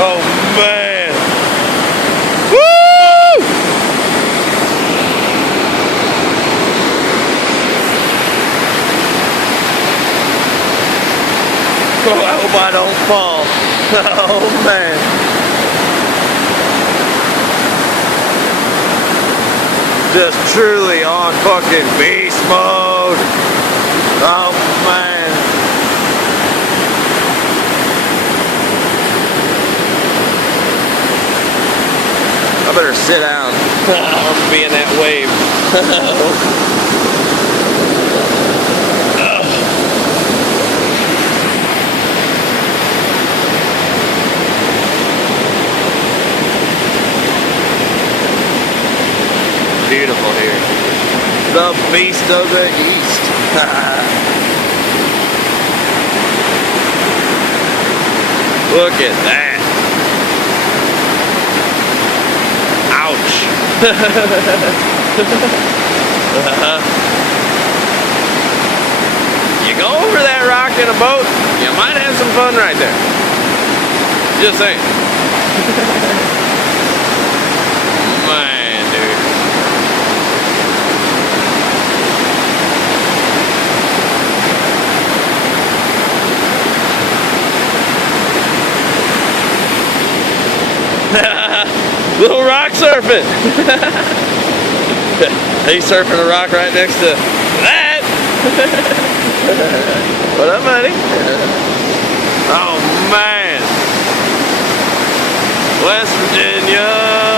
Oh man. Woo! Oh, I hope I don't fall. Oh man. Just truly on fucking beast mode. Oh man. I better sit down. I'm being that wave. Beautiful here. The beast of the east. Look at that. Ouch. You go over that rock in a boat, you might have some fun right there. Just saying. Man, dude. Little rock surfing. He's surfing a rock right next to that. What up, buddy? Oh man, West Virginia.